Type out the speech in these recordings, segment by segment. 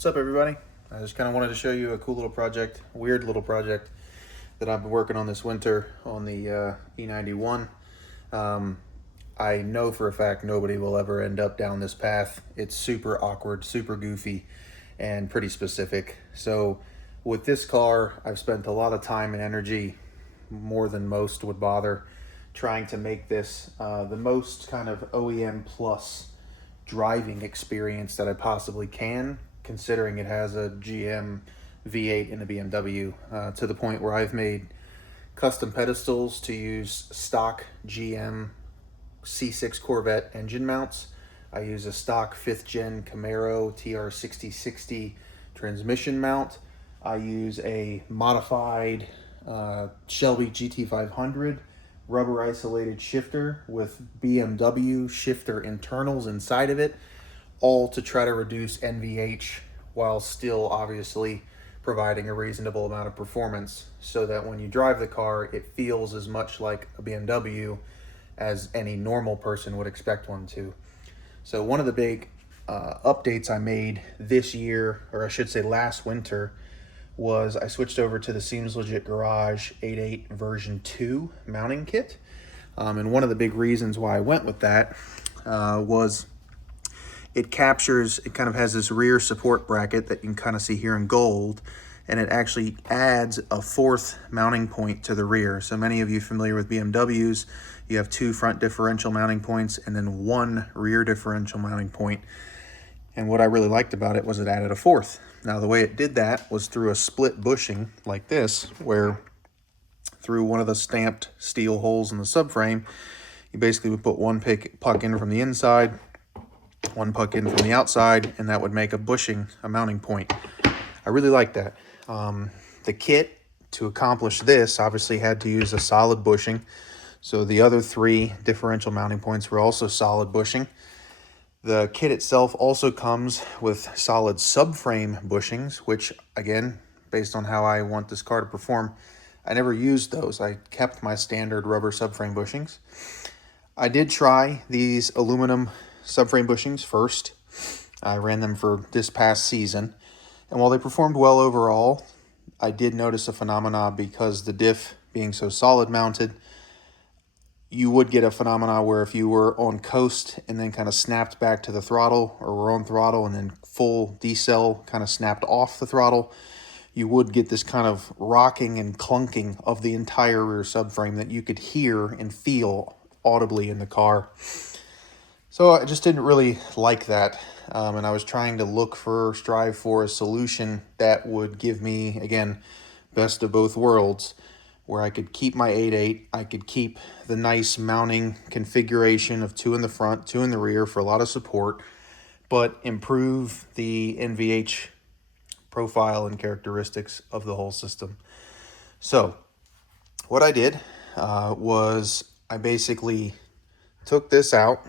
What's up, everybody? I just kind of wanted to show you a cool little project, weird little project that I've been working on this winter on the E91. I know for a fact nobody will ever end up down this path. It's super awkward, super goofy, and pretty specific. So with this car, I've spent a lot of time and energy, more than most would bother, trying to make this the most kind of OEM plus driving experience that I possibly can, considering it has a GM V8 and a BMW, to the point where I've made custom pedestals to use stock GM C6 Corvette engine mounts. I use a stock 5th gen Camaro TR6060 transmission mount. I use a modified Shelby GT500 rubber isolated shifter with BMW shifter internals inside of it, all to try to reduce NVH while still obviously providing a reasonable amount of performance, so that when you drive the car, it feels as much like a BMW as any normal person would expect one to. So one of the big updates I made this year, or I should say last winter, was I switched over to the Seems Legit Garage E9x version 2 mounting kit. And one of the big reasons why I went with that was it kind of has this rear support bracket that you can kind of see here in gold, and it actually adds a fourth mounting point to the rear. So many of you familiar with BMWs, you have 2 front differential mounting points and then 1 rear differential mounting point. And what I really liked about it was it added a fourth. Now, the way it did that was through a split bushing like this, where through one of the stamped steel holes in the subframe, you basically would put one puck in from the inside, one puck in from the outside, and that would make a bushing, a mounting point. I really like that. The kit, to accomplish this, obviously had to use a solid bushing. So the other 3 differential mounting points were also solid bushing. The kit itself also comes with solid subframe bushings, which, again, based on how I want this car to perform, I never used those. I kept my standard rubber subframe bushings. I did try these aluminum subframe bushings first. I ran them for this past season, and while they performed well overall, I did notice a phenomena because the diff being so solid mounted, you would get a phenomena where if you were on coast and then kind of snapped back to the throttle, or were on throttle and then full decel kind of snapped off the throttle, you would get this kind of rocking and clunking of the entire rear subframe that you could hear and feel audibly in the car. So I just didn't really like that, and I was trying to strive for a solution that would give me, again, best of both worlds, where I could keep my 8.8, I could keep the nice mounting configuration of 2 in the front, 2 in the rear for a lot of support, but improve the NVH profile and characteristics of the whole system. So what I did was I basically took this out,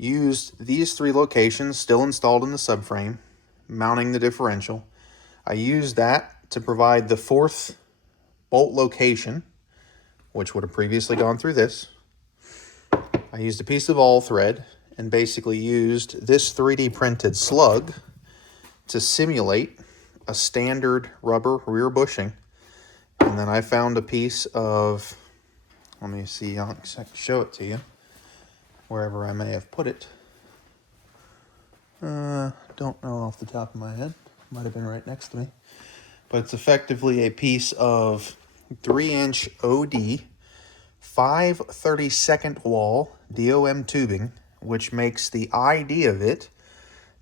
used these 3 locations still installed in the subframe, mounting the differential. I used that to provide the 4th bolt location, which would have previously gone through this. I used a piece of all thread and basically used this 3D printed slug to simulate a standard rubber rear bushing. And then I found a piece of, let me see, I'll show it to you wherever I may have put it. Don't know off the top of my head. Might have been right next to me. But it's effectively a piece of 3-inch OD 5/32 wall DOM tubing, which makes the ID of it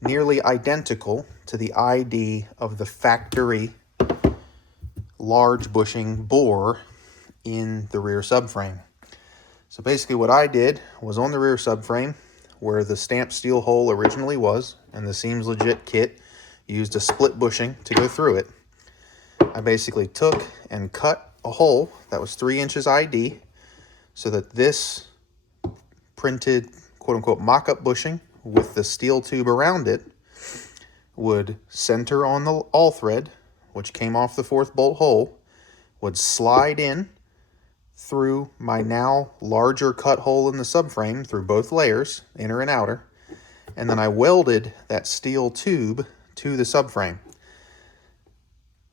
nearly identical to the ID of the factory large bushing bore in the rear subframe. So basically what I did was, on the rear subframe, where the stamped steel hole originally was, and the Seems Legit kit used a split bushing to go through it, I basically took and cut a hole that was 3 inches ID, so that this printed quote-unquote mock-up bushing with the steel tube around it would center on the all thread, which came off the 4th bolt hole, would slide in through my now larger cut hole in the subframe through both layers, inner and outer, and then I welded that steel tube to the subframe.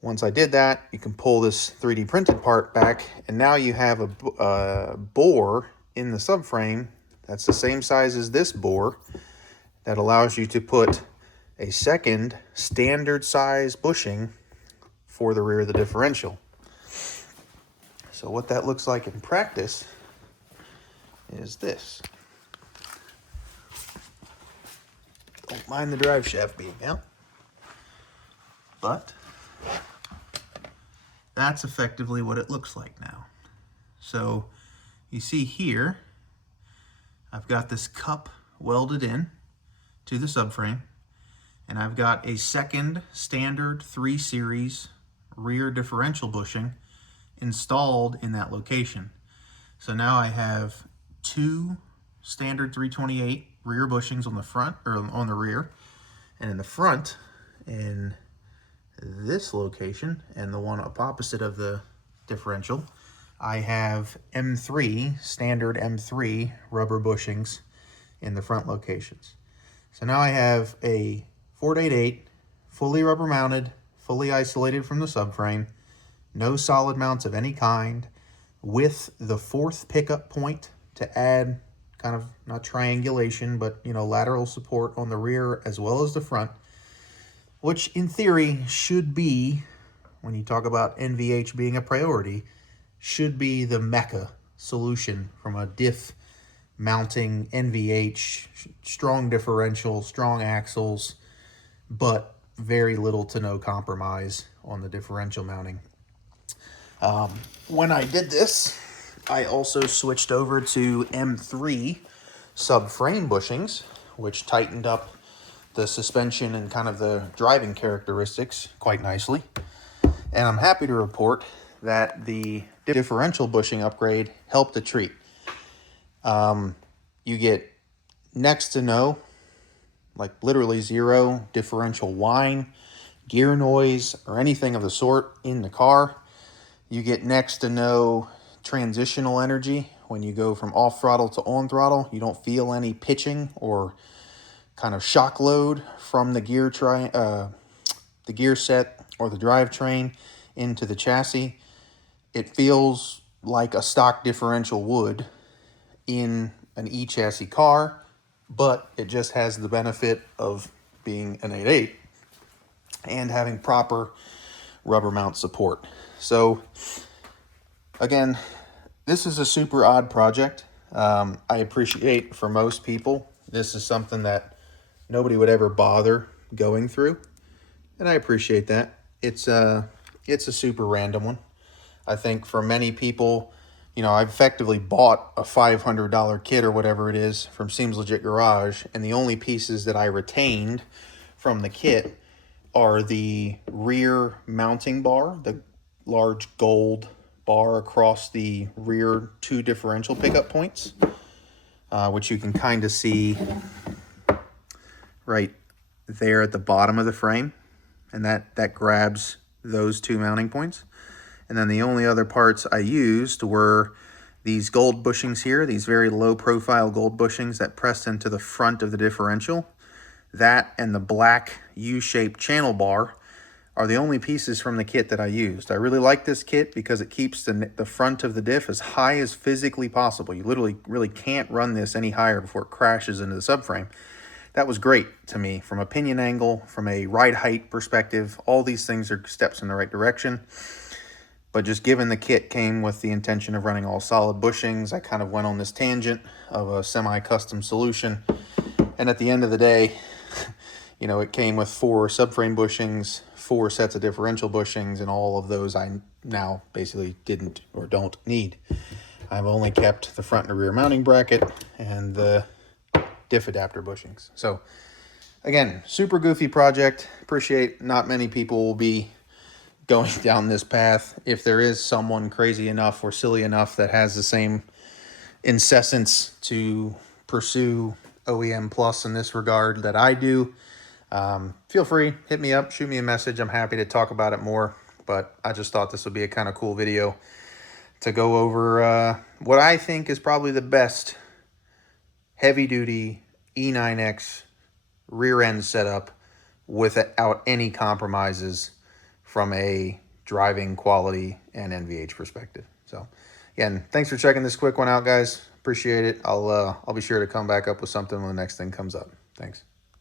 Once I did that, you can pull this 3D printed part back, and now you have a bore in the subframe that's the same size as this bore that allows you to put a second standard size bushing for the rear of the differential. So what that looks like in practice is this. Don't mind the drive shaft being out, but that's effectively what it looks like now. So you see here, I've got this cup welded in to the subframe, and I've got a second standard 3 series rear differential bushing installed in that location. So now I have 2 standard 328 rear bushings on the front, or on the rear, and in the front, in this location and the one up opposite of the differential, I have M3, standard M3 rubber bushings in the front locations. So now I have a 488 fully rubber mounted, fully isolated from the subframe, no solid mounts of any kind, with the 4th pickup point to add kind of, not triangulation, but, you know, lateral support on the rear as well as the front, which in theory should be, when you talk about NVH being a priority, should be the mecca solution from a diff mounting. NVH, strong differential, strong axles, but very little to no compromise on the differential mounting. When I did this, I also switched over to M3 subframe bushings, which tightened up the suspension and kind of the driving characteristics quite nicely. And I'm happy to report that the differential bushing upgrade helped a treat. You get next to no, like literally zero differential whine, gear noise, or anything of the sort in the car. You get next to no transitional energy when you go from off throttle to on throttle. You don't feel any pitching or kind of shock load from the gear set or the drivetrain into the chassis. It feels like a stock differential would in an E-chassis car, but it just has the benefit of being an 8.8 and having proper rubber mount support. So again, this is a super odd project. I appreciate, for most people, this is something that nobody would ever bother going through, and I appreciate that. It's a super random one. I think for many people, you know, I've effectively bought a $500 kit or whatever it is from Seems Legit Garage, and the only pieces that I retained from the kit are the rear mounting bar, the large gold bar across the rear 2 differential pickup points, which you can kind of see right there at the bottom of the frame, and that grabs those 2 mounting points. And then the only other parts I used were these gold bushings here, these very low profile gold bushings that pressed into the front of the differential. That and the black U-shaped channel bar are the only pieces from the kit that I used. I really like this kit because it keeps the front of the diff as high as physically possible. You literally really can't run this any higher before it crashes into the subframe. That was great to me from a pinion angle, from a ride height perspective. All these things are steps in the right direction. But just given the kit came with the intention of running all solid bushings, I kind of went on this tangent of a semi-custom solution. And at the end of the day, you know, it came with 4 subframe bushings, 4 sets of differential bushings, and all of those I now basically didn't or don't need. I've only kept the front and rear mounting bracket and the diff adapter bushings. So again, super goofy project. Appreciate not many people will be going down this path. If there is someone crazy enough or silly enough that has the same incessance to pursue OEM Plus in this regard that I do, feel free, hit me up, shoot me a message. I'm happy to talk about it more, but I just thought this would be a kind of cool video to go over what I think is probably the best heavy-duty E9X rear end setup without any compromises from a driving quality and NVH perspective. So again, thanks for checking this quick one out, guys. Appreciate it. I'll be sure to come back up with something when the next thing comes up. Thanks.